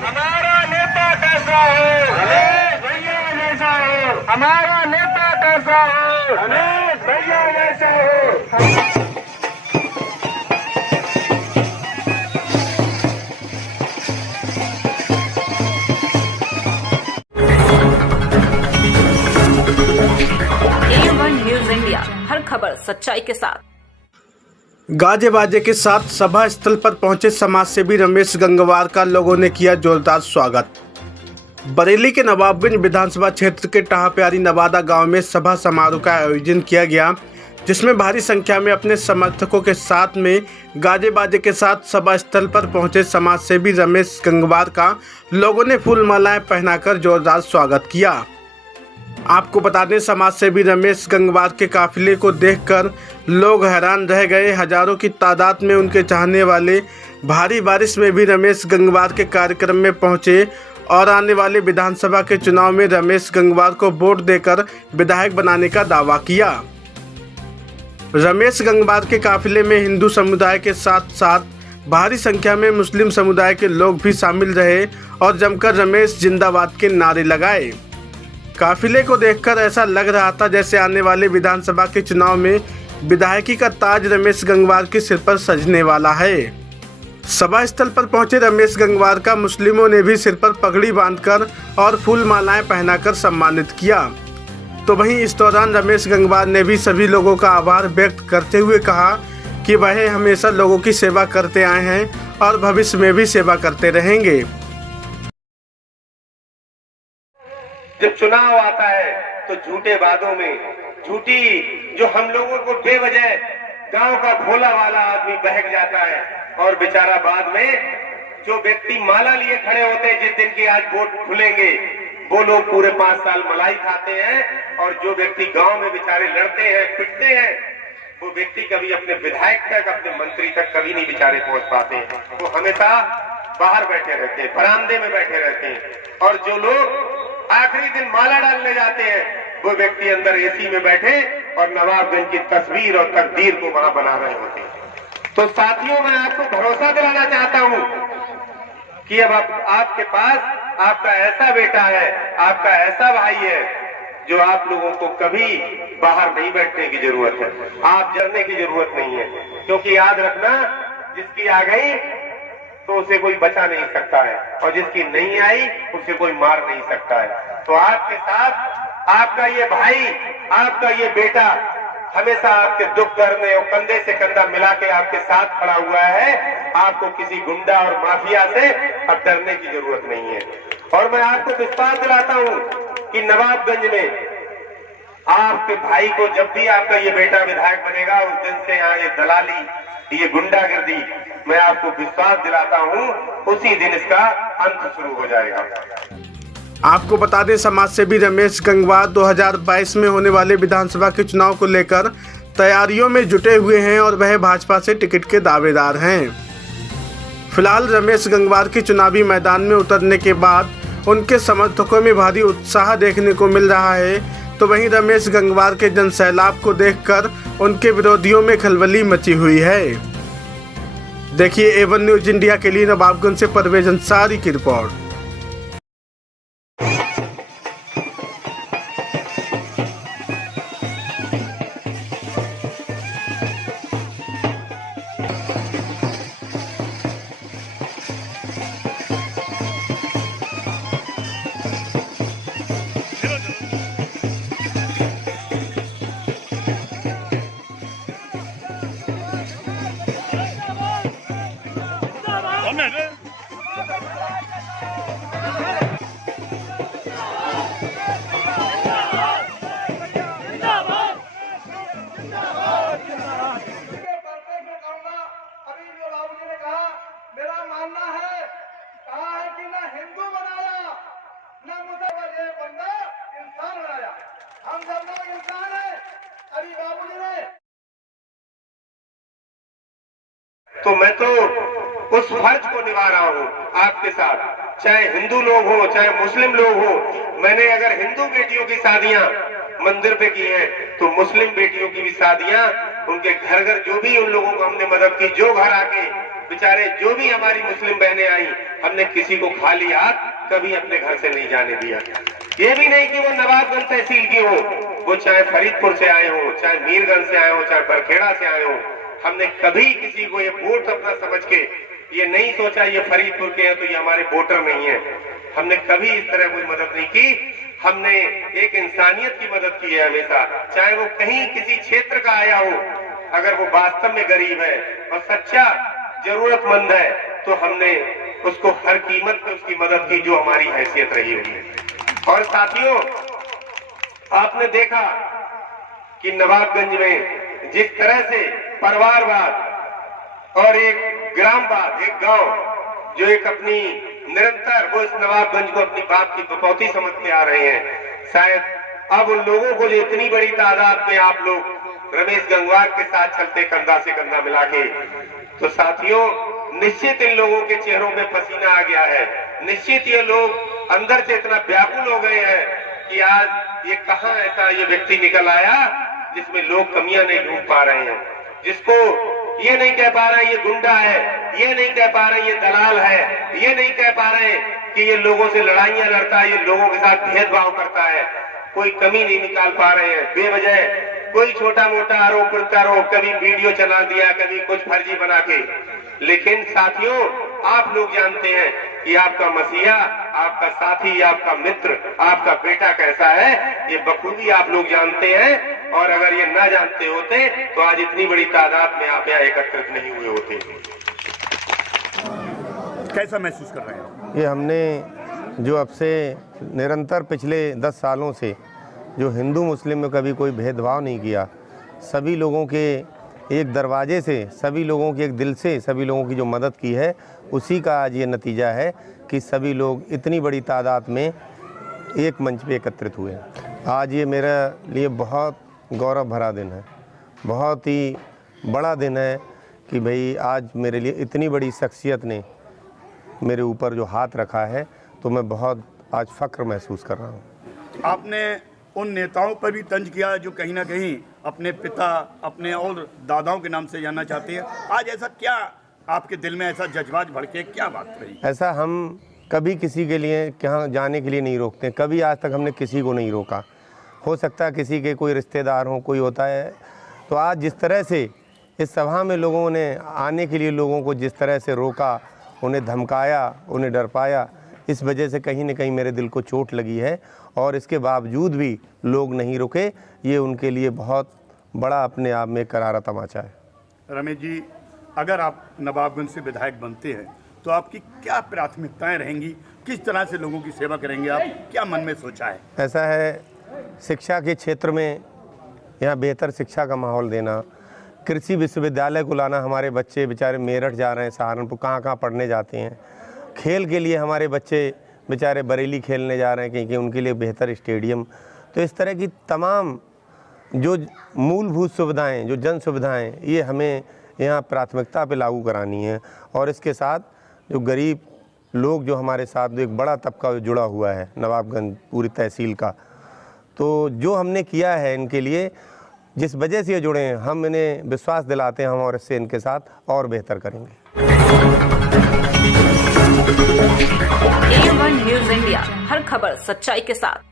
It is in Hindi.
हमारा नेता कैसा हो, रमेश भैया जैसा हो। हमारा नेता कैसा हो, रमेश भैया जैसा हो। A1 न्यूज़ इंडिया, हर खबर सच्चाई के साथ। गाजे बाजे के साथ सभा स्थल पर पहुंचे समाजसेवी रमेश गंगवार का लोगों ने किया जोरदार स्वागत। बरेली के नवाबगंज विधानसभा क्षेत्र के टाहाप्यारी नवादा गांव में सभा समारोह का आयोजन किया गया, जिसमें भारी संख्या में अपने समर्थकों के साथ में गाजे बाजे के साथ सभा स्थल पर पहुंचे समाजसेवी रमेश गंगवार का लोगों ने फूल मालाएं पहनाकर जोरदार स्वागत किया। आपको बता दें, समाजसेवी रमेश गंगवार के काफिले को देखकर लोग हैरान रह गए। हजारों की तादाद में उनके चाहने वाले भारी बारिश में भी रमेश गंगवार के कार्यक्रम में पहुंचे और आने वाले विधानसभा के चुनाव में रमेश गंगवार को वोट देकर विधायक बनाने का दावा किया। रमेश गंगवार के काफिले में हिंदू समुदाय के साथ साथ भारी संख्या में मुस्लिम समुदाय के लोग भी शामिल रहे और जमकर रमेश जिंदाबाद के नारे लगाए। काफिले को देखकर ऐसा लग रहा था जैसे आने वाले विधानसभा के चुनाव में विधायकी का ताज रमेश गंगवार के सिर पर सजने वाला है। सभा स्थल पर पहुंचे रमेश गंगवार का मुस्लिमों ने भी सिर पर पगड़ी बांधकर और फूल मालाएं पहनाकर सम्मानित किया। तो वहीं इस दौरान रमेश गंगवार ने भी सभी लोगों का आभार व्यक्त करते हुए कहा कि वह हमेशा लोगों की सेवा करते आए हैं और भविष्य में भी सेवा करते रहेंगे। जब चुनाव आता है तो झूठे वादों में, झूठी जो हम लोगों को बेवजह गांव का भोला वाला आदमी बहक जाता है और बेचारा बाद में जो व्यक्ति माला लिए खड़े होते हैं जिस दिन की आज वोट खुलेंगे, वो लोग पूरे 5 साल मलाई खाते हैं और जो व्यक्ति गांव में बेचारे लड़ते हैं पिटते हैं वो व्यक्ति कभी अपने विधायक तक, अपने मंत्री तक कभी नहीं बेचारे पहुंच पाते हैं। वो हमेशा बाहर बैठे रहते हैं, बरामदे में बैठे रहते हैं और जो लोग आखिरी दिन माला डालने जाते हैं वो व्यक्ति अंदर एसी में बैठे और नवाबगंज की तस्वीर और तकदीर को वहां बना रहे होते हैं। तो साथियों, मैं आपको भरोसा दिलाना चाहता हूं कि अब आपके पास आपका ऐसा बेटा है, आपका ऐसा भाई है जो आप लोगों को कभी बाहर नहीं बैठने की जरूरत है, आप डरने की जरूरत नहीं है, क्योंकि याद रखना जिसकी आ गई तो उसे कोई बचा नहीं सकता है और जिसकी नहीं आई उसे कोई मार नहीं सकता है। तो आपके साथ आपका ये भाई, आपका ये बेटा हमेशा आपके दुख दर्द में और कंधे से कंधा मिला के आपके साथ खड़ा हुआ है। आपको किसी गुंडा और माफिया से अब डरने की जरूरत नहीं है। और मैं आपको विश्वास दिलाता हूं कि नवाबगंज में आपके भाई को जब भी आपका ये बेटा विधायक बनेगा उस दिन से यहाँ ये दलाली, ये गुंडागर्दी, मैं आपको विश्वास दिलाता हूं उसी दिन इसका अंत शुरू हो जाएगा। आपको बता दें, समाजसेवी रमेश गंगवार 2022 में होने वाले विधानसभा के चुनाव को लेकर तैयारियों में जुटे हुए हैं और वह भाजपा से टिकट के दावेदार हैं। फिलहाल रमेश गंगवार की चुनावी मैदान में उतरने के बाद उनके समर्थकों में भारी उत्साह देखने को मिल रहा है। तो वहीं रमेश गंगवार के जनसैलाब को देखकर उनके विरोधियों में खलबली मची हुई है। देखिए A1 न्यूज़ इंडिया के लिए नवाबगंज से परवेज अंसारी की रिपोर्ट। हम सब लोग इंसान हैं, अभी बाबूजी ने। तो मैं तो उस फर्ज को निभा रहा हूं आपके साथ, चाहे हिंदू लोग हो चाहे मुस्लिम लोग हो। मैंने अगर हिंदू बेटियों की शादियां मंदिर पे की हैं तो मुस्लिम बेटियों की भी शादियां उनके घर घर, जो भी उन लोगों को हमने मदद की, जो घर आके बेचारे जो भी हमारी मुस्लिम बहनें आई, हमने किसी को खाली हाथ कभी अपने घर से नहीं जाने दिया। ये भी नहीं कि वो नवाबगंज तहसील की हो, वो चाहे फरीदपुर से आए हो, चाहे मीरगंज से आए हो, चाहे बरखेड़ा से आए हो, हमने कभी किसी को ये वोट अपना समझ के ये नहीं सोचा ये फरीदपुर के हैं तो ये हमारे वोटर नहीं है। हमने कभी इस तरह कोई मदद नहीं की। हमने एक इंसानियत की मदद की है हमेशा, चाहे वो कहीं किसी क्षेत्र का आया हो, अगर वो वास्तव में गरीब है और सच्चा जरूरतमंद है तो हमने उसको हर कीमत पे उसकी मदद की, जो हमारी हैसियत रही होगी। और साथियों, आपने देखा कि नवाबगंज में जिस तरह से परिवारवाद और एक ग्रामवाद, एक गांव जो एक अपनी निरंतर वो इस नवाबगंज को अपनी बाप की बपौती समझते आ रहे हैं, शायद अब उन लोगों को जो इतनी बड़ी तादाद में आप लोग रमेश गंगवार के साथ चलते कंधा से कंधा मिला के, तो साथियों निश्चित इन लोगों के चेहरों में पसीना आ गया है। निश्चित ये लोग अंदर से इतना व्याकुल हो गए हैं कि आज ये कहां ऐसा ये व्यक्ति निकल आया जिसमें लोग कमियां नहीं ढूंढ पा रहे हैं, जिसको ये नहीं कह पा रहे ये गुंडा है, ये नहीं कह पा रहे ये दलाल है, ये नहीं कह पा रहे कि ये लोगों से लड़ाइयां लड़ता है, ये लोगों के साथ भेदभाव करता है। कोई कमी नहीं निकाल पा रहे हैं। बेवजह कोई छोटा मोटा आरोप प्रत्यारोप, कभी वीडियो चला दिया, कभी कुछ फर्जी बना के। लेकिन साथियों, आप लोग जानते हैं कि आपका मसीहा, आपका साथी, आपका मित्र, आपका बेटा कैसा है, ये बखूबी आप लोग जानते हैं। और अगर ये ना जानते होते तो आज इतनी बड़ी तादाद में आप यहाँ एकत्रित नहीं हुए होते। कैसा महसूस कर रहे हैं? ये हमने जो अब से निरंतर पिछले 10 सालों से जो हिंदू मुस्लिम में कभी कोई भेदभाव नहीं किया, सभी लोगों के एक दरवाजे से, सभी लोगों के एक दिल से सभी लोगों की जो मदद की है, उसी का आज ये नतीजा है कि सभी लोग इतनी बड़ी तादाद में एक मंच पे एकत्रित हुए। आज ये मेरे लिए बहुत गौरव भरा दिन है, बहुत ही बड़ा दिन है कि भाई आज मेरे लिए इतनी बड़ी शख्सियत ने मेरे ऊपर जो हाथ रखा है, तो मैं बहुत आज फ़ख्र महसूस कर रहा हूँ। आपने उन नेताओं पर भी तंज किया जो कहीं ना कहीं अपने पिता, अपने और दादाओं के नाम से जानना चाहते हैं। आज ऐसा क्या आपके दिल में ऐसा जज्बात भड़के, क्या बात रही? ऐसा हम कभी किसी के लिए कहाँ जाने के लिए नहीं रोकते, कभी आज तक हमने किसी को नहीं रोका। हो सकता है किसी के कोई रिश्तेदार हो, कोई होता है, तो आज जिस तरह से इस सभा में लोगों ने आने के लिए लोगों को जिस तरह से रोका, उन्हें धमकाया, उन्हें डर पाया, इस वजह से कहीं न कहीं मेरे दिल को चोट लगी है। और इसके बावजूद भी लोग नहीं रुके, ये उनके लिए बहुत बड़ा अपने आप में करारा तमाचा है। रमेश जी, अगर आप नवाबगंज से विधायक बनते हैं तो आपकी क्या प्राथमिकताएं रहेंगी? किस तरह से लोगों की सेवा करेंगे आप? क्या मन में सोचा है? ऐसा है, शिक्षा के क्षेत्र में यहाँ बेहतर शिक्षा का माहौल देना, कृषि विश्वविद्यालय को लाना। हमारे बच्चे बेचारे मेरठ जा रहे हैं, सहारनपुर, कहाँ पढ़ने जाते हैं। खेल के लिए हमारे बच्चे बेचारे बरेली खेलने जा रहे हैं, क्योंकि उनके लिए बेहतर स्टेडियम। तो इस तरह की तमाम जो मूलभूत सुविधाएं, जो जन सुविधाएं, ये हमें यहाँ प्राथमिकता पे लागू करानी है। और इसके साथ जो गरीब लोग जो हमारे साथ, एक बड़ा तबका जुड़ा हुआ है नवाबगंज पूरी तहसील का, तो जो हमने किया है इनके लिए, जिस वजह से ये जुड़े हैं, हम इन्हें विश्वास दिलाते हैं हम और इससे इनके साथ और बेहतर करेंगे। A1 न्यूज़ इंडिया, हर खबर सच्चाई के साथ।